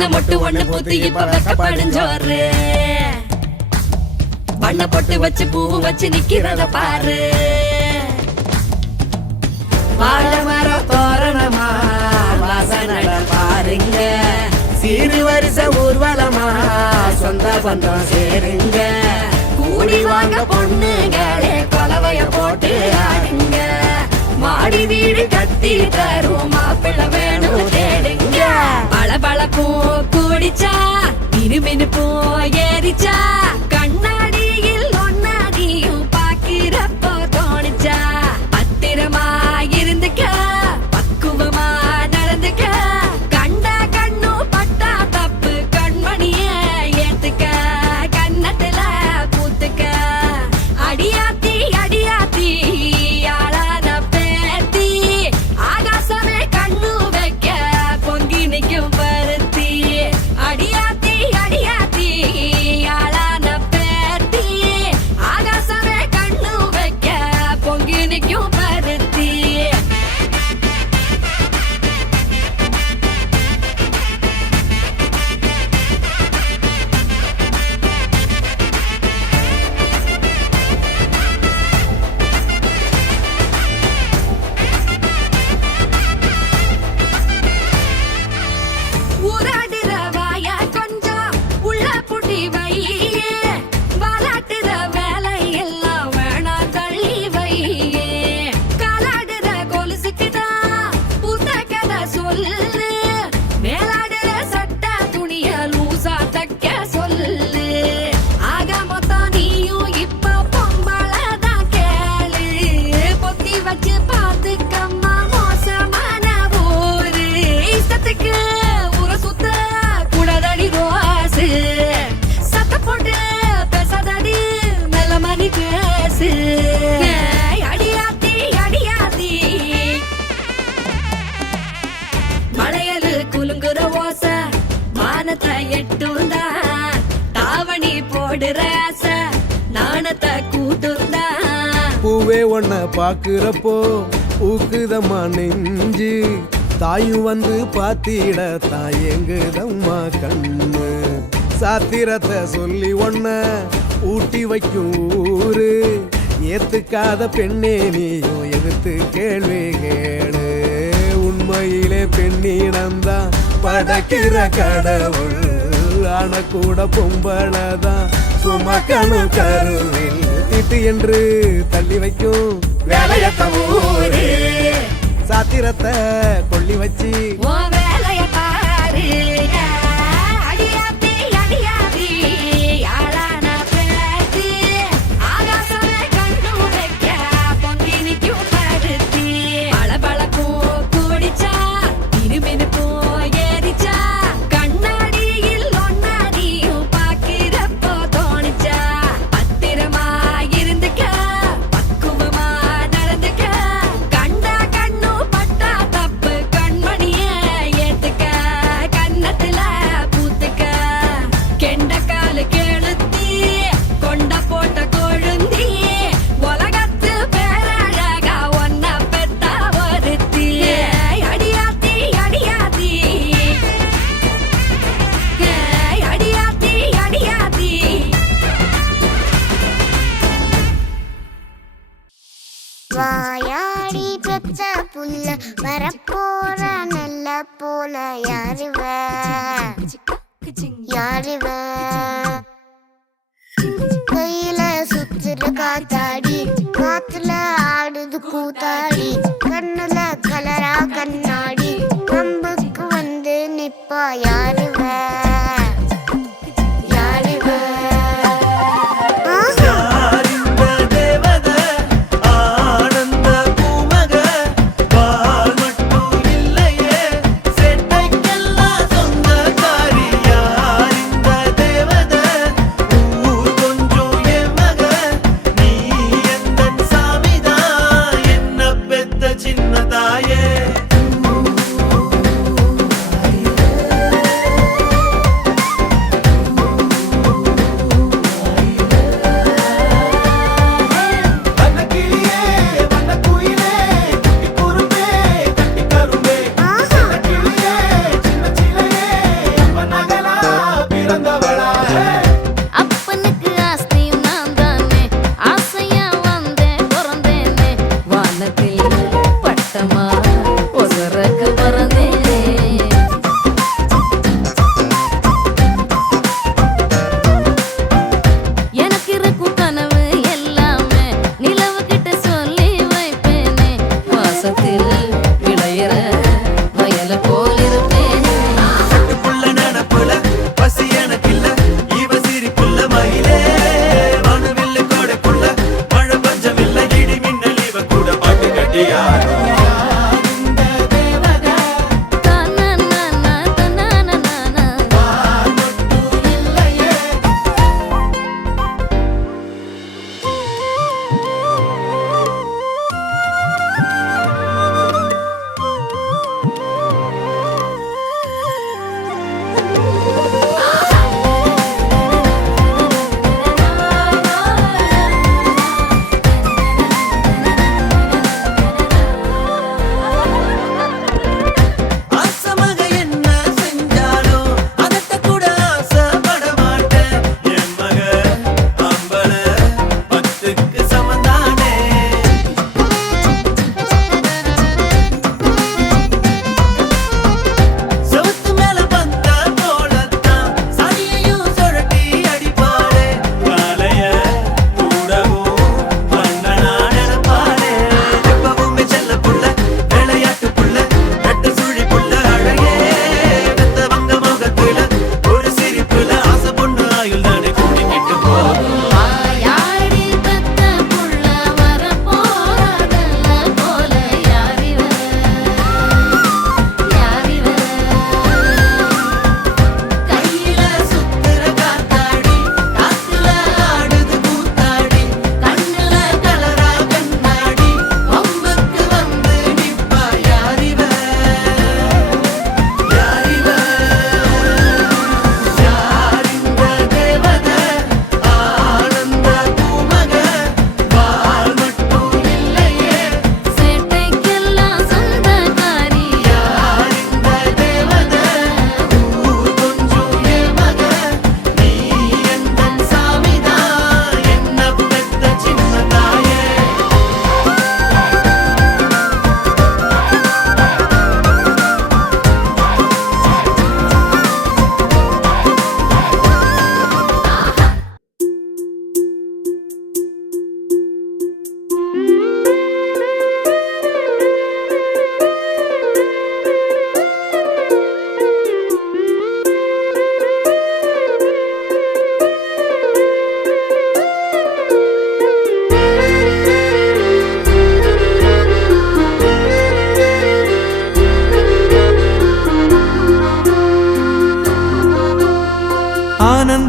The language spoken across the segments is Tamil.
சின்ன மொட்டு ஒண்ணு பூத்து இப்ப வெக்கப்படிஞ்சோரு வண்ண பொட்டு வச்சு பூ வச்சு நிக்கிறத பாரு வாழ மரம் தோரணமா வாசனட பாருங்க சீரு வரிச ஊர்வலமா சொந்த பந்தம் சேருங்க கூடி வாங்க பொண்ணுங்களே கொலவைய போட்டு ஆடுங்க மாடி வீடு கட்டி தரும் மாப்பிள்ள வேணும் தேடுங்க பளபளப்பும் கூடிச்சா மினுமினுப்பும் ஏறிச்சா கண்ணாடியில் ஒன்னாடியும் பாக்கிறப்போ தோணிச்சா பத்திரமா இருந்துக்க பக்குவமா நடந்துக்க கண்டா கண்ணு பட்டா தப்பு கண்மணிய ஏத்துக்க கண்ணத்துல பூத்துக்க அடியாத்தி அடியாத்தி ஆளான பேத்தி ஆகாசமே கண்ணு வைக்க பொங்கி நிக்கும் பருத்தி அடியாத்தி அடியாத்தி ஆளான பேத்தி ஆகாசமே கண்ணு வைக்க பொங்கி நிக்கும் பருத்தி ஊராடுற வாய கொஞ்சம் உள்ள புட்டி வை வாலாட்டுற வேலை எல்லாம் வேணா தள்ளி வை காலாடுற கொலுசுக்குதான் புத்த கதை சொல்லு மேலாடுற சட்ட துணிய லூசா தைக்க சொல்லு ஆக மொத்தம் நீயும் இப்ப பொம்பளதான் கேளு பொத்தி வச்சு பாத்துக்கம்மா மோசமான ஊரு இஷ்டத்துக்கு ஊரை சுத்த கூடாதடி ரோசு சத்த போட்டு பேசாதடி நல்ல மணி பேசு அடியாத்தி அடியாத்தி மலையலு குலுங்குற ஓச மானத்தை எட்டுந்தா தாவணி போடுற ஆசை நாணத்தை கூட்டுந்தா பூவே ஒன்ன பாக்குறப்போ ஊக்குதம்மா நெஞ்சு தாயும் வந்து பாத்திட தாயங்குதம்மா கண்ணு சாத்திரத்தை சொல்லி ஒன்ன ஊட்டி வைக்கும் ஊரு ஏத்துக்காத பெண்ணே நீயும் எதிர்த்து கேள்வி கேளு உண்மையிலே பெண்ணிடம்தான் படைக்கிற கடவுள் ஆன கூட பொம்பளதான் சுமக்கணும் கருவில் திட்டு என்று தள்ளி வைக்கும் வேலையத்த ஊரு சாத்திரத்தை கொள்ளி வச்சு உன் வேலைய பாரு அடியாத்தி அடியாத்தி ஆளான பேத்தி ஆகாசமே கண்ணு வைக்க பொங்கி நிக்கும் பருத்தி பளபளப்பும் கூடிச்சா மினுமினுப்பும் ஏறிச்சா கண்ணாடியில் ஒன்னாடியும் பாக்கிறப்போ தோணிச்சா பத்திரமா இருந்துக்க பக்குவமா நடந்துக்க கண்டா கண்ணு பட்டா தப்பு கண்மணிய ஏத்துக்க கண்ணத்துல பூத்துக்க கெண்டக்காலு கெளுத்தி கொண்ட போட்ட கொழுந்தி உலகத்து பேரழகா ஒன்ன பெத்தா ஒருத்தி அடியாத்தி அடியாத்தி அடியாத்தி அடியாத்தி வாயாடி பெற்ற புல்ல வரப்போற நல்ல போல யாருவ யாருவ கையில சுத்துற காத்தாடி காத்துல ஆடுது கூத்தாடி கண்ணுல கலரா கண்ணாடி கம்புக்கு வந்து நிப்பா யாருவ யாருவ யாரிந்த தேவத ஆனந்த பூமக பால் மட்டும் இல்லையே செட்டைக்கெல்லாம் சொந்தக்காரி யாரிந்த தேவத ஊர் கொஞ்சம் என் மக நீ எந்தன் சாமிதான் என்ன பெத்த சின்ன தாயே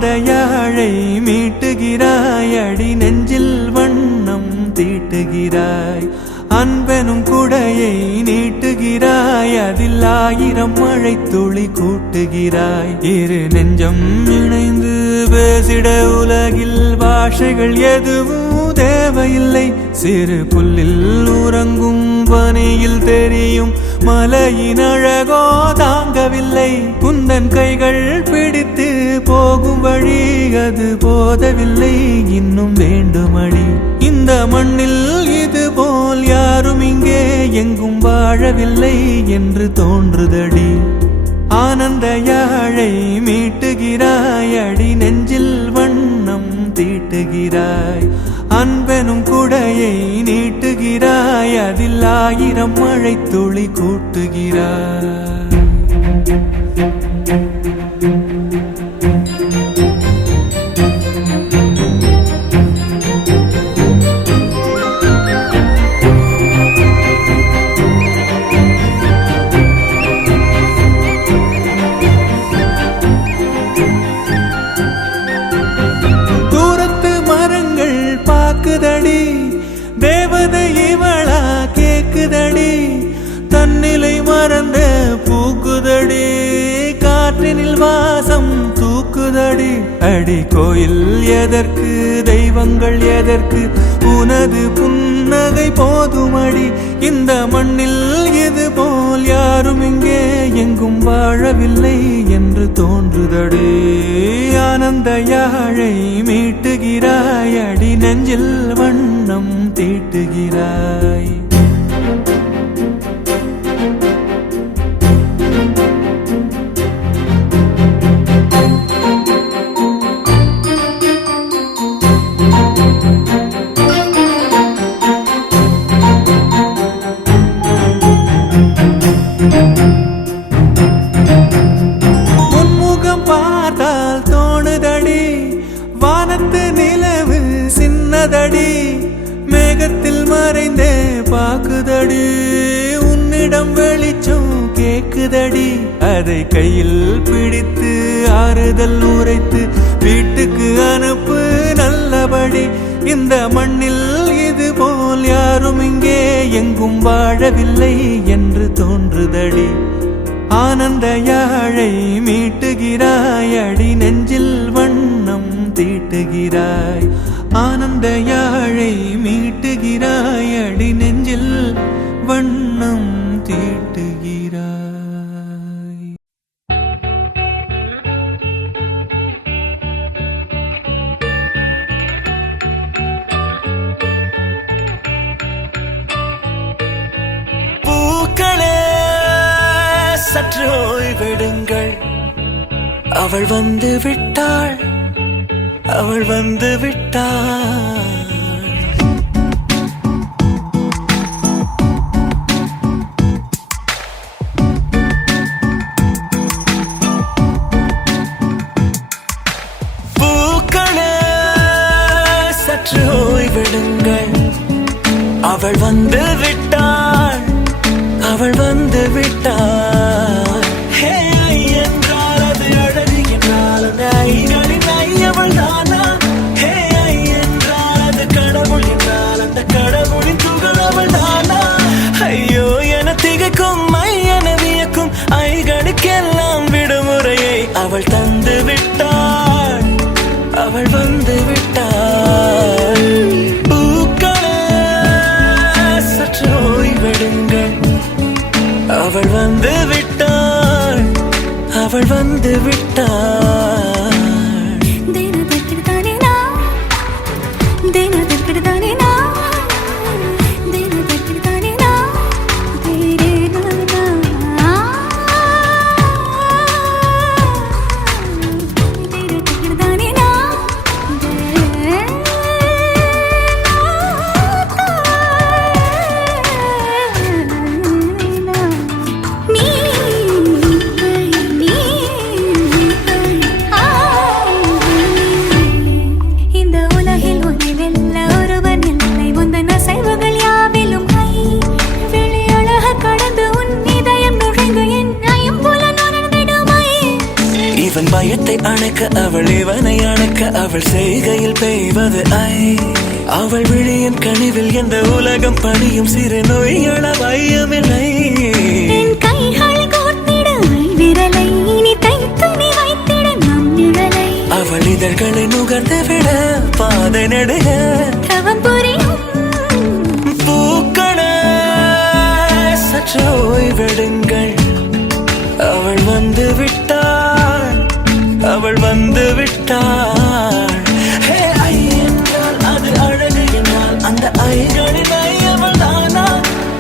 ஆனந்த யாழை மீட்டுகிறாய், அடி நெஞ்சில் வண்ணம் தீட்டுகிறாய். அன்பெனும் குடையை நீட்டுகிறாய், அதில் 1000 மழை துளி கூட்டுகிறாய். இரு நெஞ்சம் இணைந்து பேசிட உலகில் பாஷைகள் எதுவும் தேவையில்லை. சிறு புல்லில் உறங்கும் பனியில் தெரியும் மலையின் அழகோ தாங்கவில்லை. குந்தன் கைகள் பிடித்து போகும் வழி அது போதவில்லை, இன்னும் வேண்டுமடி. இந்த மண்ணில் இது போல் யாரும் இங்கே எங்கும் வாழவில்லை என்று தோன்றுதடி. ஆனந்த யாழை மீட்டுகிறாய், அடி நெஞ்சில் வண்ணம் தீட்டுகிறாய். அன்பெனும் குடையை நீட்டுகிறாய், அதில் 1000 மழை துளி கூட்டுகிறாய். தேவதை இவளா கேக்குதடி, தன்னிலை மறந்த பூக்குதடி. காற்றினில் வாசம் தூக்குதடி. அடி கோயில் எதற்கு, தெய்வங்கள் எதற்கு, உனது புன்னகை போதுமடி. இந்த மண்ணில் இது போல் யாரும் இங்கே எங்கும் வாழவில்லை என்று தோன்றுதடி. ஆனந்த யாழை மீட்டுகிறாய், அடி நெஞ்சில் வண்ணம் தீட்டுகிறாய். மேகத்தில் மறைந்தே பாக்குதடி, உன்னிடம் வெளிச்சம் கேக்குதடி. அதை கையில் பிடித்து ஆறுதல் உரைத்து வீட்டுக்கு அனுப்பு நல்லபடி. இந்த மண்ணில் இது போல் யாரும் இங்கே எங்கும் வாழவில்லை என்று தோன்றுதடி. ஆனந்த யாழை மீட்டுகிறாய், அடி நெஞ்சில் வண்ணம் தீட்டுகிறாய். ஆனந்த யாழை மீட்டுகிறாய், அடி நெஞ்சில் வண்ணம் தீட்டுகிறாய். பூக்களே சற்று ஓய்வெடுங்கள், அவள் வந்து விட்டாள், அவள் வந்து விட்டாள். பூக்களே சற்று ஓய்வெடுங்கள், அவள் வந்து விட்டாள், அவள் வந்து விட்டாள். ஹே என்றால் அது அழகு என்றால் அவள் தானா? ஹே என்றால் அது கடவுள் என்றால் அந்த கடவுளின் துகள் அவள் தானா? ஐயோ என திகைக்கும் என வியக்கும் ஐகளுக்கெல்லாம் விடுமுறையை அவள் தந்து விட்டாள், அவள் வந்து விட்டாள். பூக்களே சற்று ஓய்வெடுங்கள், அவள் வந்து விட்டாள், அவள் வந்து விட்டாள். இதயத்தை அணைக்க அவள் இவனை அணைக்க அவள் செய்கையில் பெய்வது ஐ. அவள் விழியின் கனிவில் எந்த உலகம் பணியும் சிறு நோய்கள வையமில்லை. என் கைகள் கோர்த்திட விரலை இனி தைத்து நீ வைத்திட நம் நிழலை. அவள் இதழ்களை நுகர்ந்து விட பாதை நடுக தவம் புரியும் பூக்களே சற்று ஓய்வெடுங்கள். அவள் வந்து விட்டாள், அவள் வந்து விட்டாள். ஹே ஐ என்றால் அது அழகு என்றால் அந்த ஐகளின் ஐ அவள் தானா?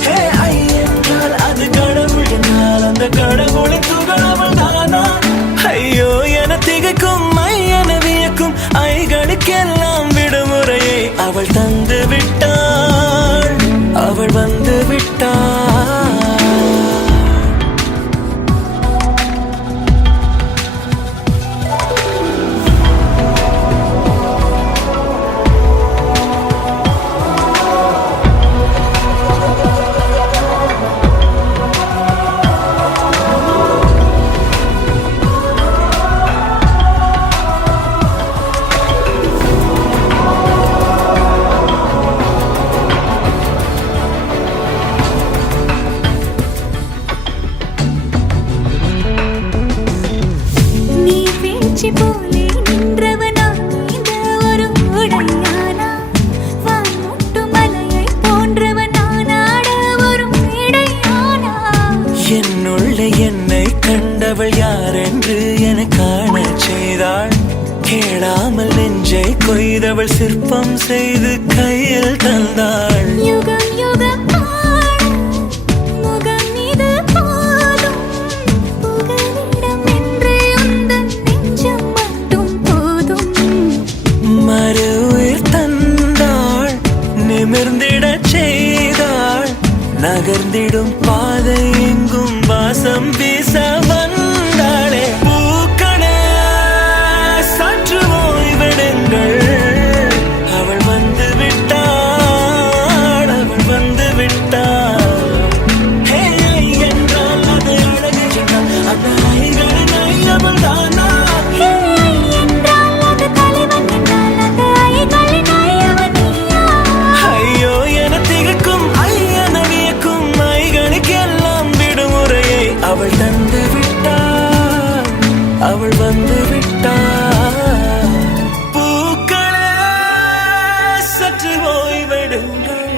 ஹே ஐ என்றால் அது கடவுள் என்றால் அந்த கடவுளின் துகள் அவள் தானா? ஐயோ என திகைக்கும் ஐ என வியக்கும் ஐகளுக்கெல்லாம் விடுமுறையை அவள் தந்து விட்டாள், அவள் வந்து விட்டாள். நீ வீழ்ச்சி போலே நின்றவனா இந்த ஒரு உடையானா? வான்முட்டு மலையை போன்றவனானாட ஒரு இடையானா? என்னுள்ளே என்னை கண்டவள் யார் என்று என காணச் செய்தாள். கேளாமல் நெஞ்சை கொய்தவள் சிற்பம் செய்து கையில் தந்தாள். யுகம் யுகம் ஆட முகம் இது போதும். புகலிடம் என்று உந்தன் நெஞ்சம் மட்டும் போதும். மறு உயிர் தந்தாள், நிமிர்ந்திடச் செய்தாள். நகர்ந்திடும் பாதை எங்கும் வாசம் வீச வந்தாளே. பூக்களே சற்று ஓய்வெடுங்கள். அவள் வந்து விட்டாள், அவள் வந்து விட்டாள். ஹே ஐ என்றால் அது அழகு என்றால் அந்த ஐகளின் ஐ அவள் தானா? ஹே ஐ என்றால் அது தலைவன் என்றால் அந்த ஐகளின் ஐ அவன் நீயா? ஐயோ என திகைக்கும் ஐ என வியக்கும் ஐகளுக்கெல்லாம் விடுமுறையை அவள் தந்து விட்டாள், அவள் வந்து விட்டாள். பூக்களே சற்று ஓய்வெடுங்கள்.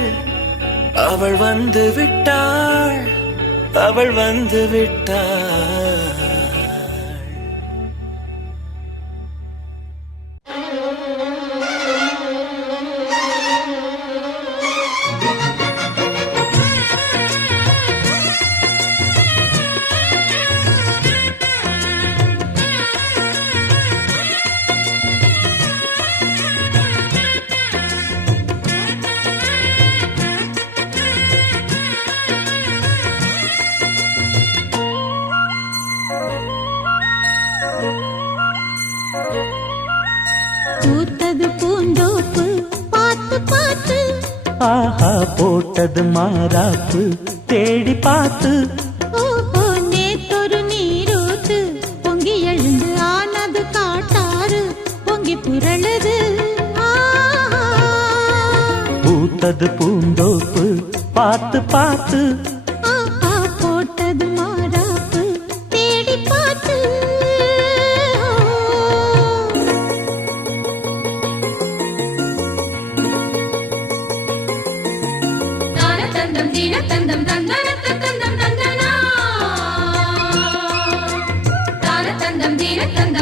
அவள் வந்து விட்டாள், அவள் வந்து விட்டாள். பூத்தது பூந்தோப்பு பார்த்து பார்த்து. ஆஹா போட்டது மாறாப்பு தேடி பார்த்து. ஓஹோ நேத்தொரு நீரூத்து பொங்கி எழுந்து ஆனது காட்டாறு பொங்கி புரளுது. பூத்தது பூந்தோப்பு பார்த்து பார்த்து. ஆஹா போட்டது மாறாப்பு தேடி பார்த்து. தானதந்தம் தீனதந்தம் தந்தனதந்தம் தந்தனா. தானதந்தம் தீனதந்தம்